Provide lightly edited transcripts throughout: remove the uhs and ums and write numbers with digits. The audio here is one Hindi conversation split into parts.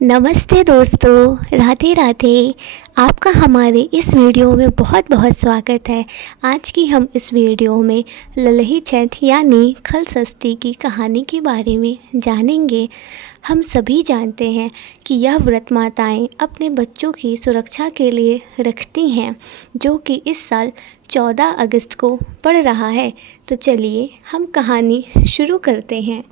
नमस्ते दोस्तों, राधे राधे। आपका हमारे इस वीडियो में बहुत बहुत स्वागत है। आज की हम इस वीडियो में ललही छठ यानी खल षष्ठी की कहानी के बारे में जानेंगे। हम सभी जानते हैं कि यह व्रत माताएं अपने बच्चों की सुरक्षा के लिए रखती हैं, जो कि इस साल 14 अगस्त को पड़ रहा है। तो चलिए हम कहानी शुरू करते हैं।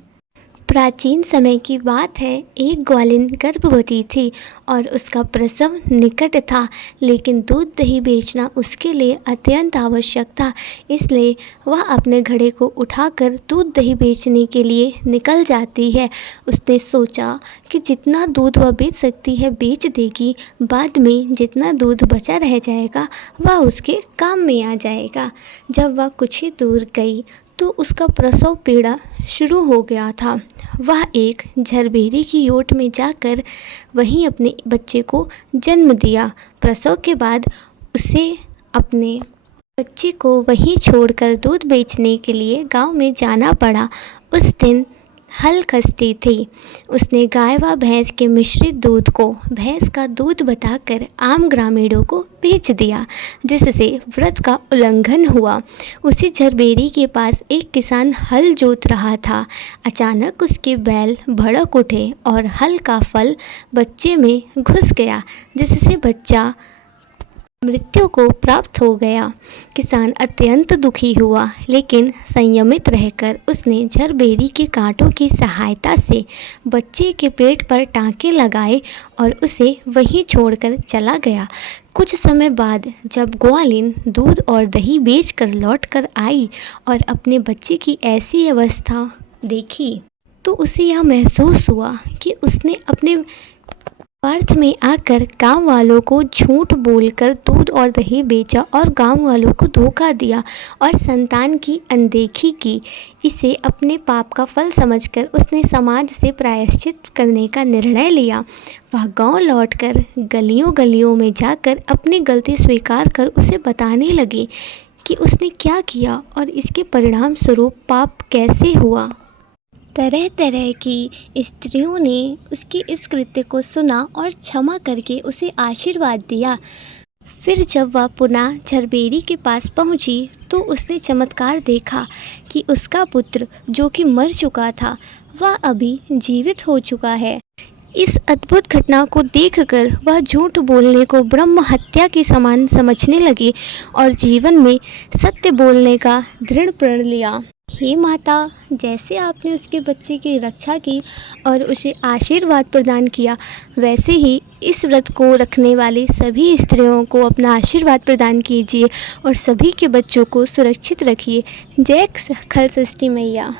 प्राचीन समय की बात है। एक ग्वालिन गर्भवती थी और उसका प्रसव निकट था, लेकिन दूध दही बेचना उसके लिए अत्यंत आवश्यक था। इसलिए वह अपने घड़े को उठाकर दूध दही बेचने के लिए निकल जाती है। उसने सोचा कि जितना दूध वह बेच सकती है बेच देगी, बाद में जितना दूध बचा रह जाएगा वह उसके काम में आ जाएगा। जब वह कुछ ही दूर गई तो उसका प्रसव पीड़ा शुरू हो गया था। वह एक झरबेरी की ओट में जाकर वहीं अपने बच्चे को जन्म दिया। प्रसव के बाद उसे अपने बच्चे को वहीं छोड़कर दूध बेचने के लिए गांव में जाना पड़ा। उस दिन हल षष्ठी थी। उसने गाय व भैंस के मिश्रित दूध को भैंस का दूध बताकर आम ग्रामीणों को बेच दिया, जिससे व्रत का उल्लंघन हुआ। उसी झरबेरी के पास एक किसान हल जोत रहा था। अचानक उसके बैल भड़क उठे और हल का फल बच्चे में घुस गया, जिससे बच्चा मृत्यु को प्राप्त हो गया। किसान अत्यंत दुखी हुआ, लेकिन संयमित रहकर उसने झरबेरी के कांटों की सहायता से बच्चे के पेट पर टांके लगाए और उसे वहीं छोड़कर चला गया। कुछ समय बाद जब ग्वालिन दूध और दही बेचकर लौटकर आई और अपने बच्चे की ऐसी अवस्था देखी, तो उसे यह महसूस हुआ कि उसने अपने स्वार्थ में आकर गांव वालों को झूठ बोलकर दूध और दही बेचा और गांव वालों को धोखा दिया और संतान की अनदेखी की। इसे अपने पाप का फल समझकर उसने समाज से प्रायश्चित करने का निर्णय लिया। वह गांव लौटकर गलियों गलियों में जाकर अपनी गलती स्वीकार कर उसे बताने लगी कि उसने क्या किया और इसके परिणाम स्वरूप पाप कैसे हुआ। तरह तरह की स्त्रियों ने उसके इस कृत्य को सुना और क्षमा करके उसे आशीर्वाद दिया। फिर जब वह पुनः झरबेरी के पास पहुंची तो उसने चमत्कार देखा कि उसका पुत्र, जो कि मर चुका था, वह अभी जीवित हो चुका है। इस अद्भुत घटना को देखकर वह झूठ बोलने को ब्रह्म हत्या के समान समझने लगी और जीवन में सत्य बोलने का दृढ़ प्रण लिया। हे माता, जैसे आपने उसके बच्चे की रक्षा की और उसे आशीर्वाद प्रदान किया, वैसे ही इस व्रत को रखने वाली सभी स्त्रियों को अपना आशीर्वाद प्रदान कीजिए और सभी के बच्चों को सुरक्षित रखिए। जय खल षष्ठी मैया।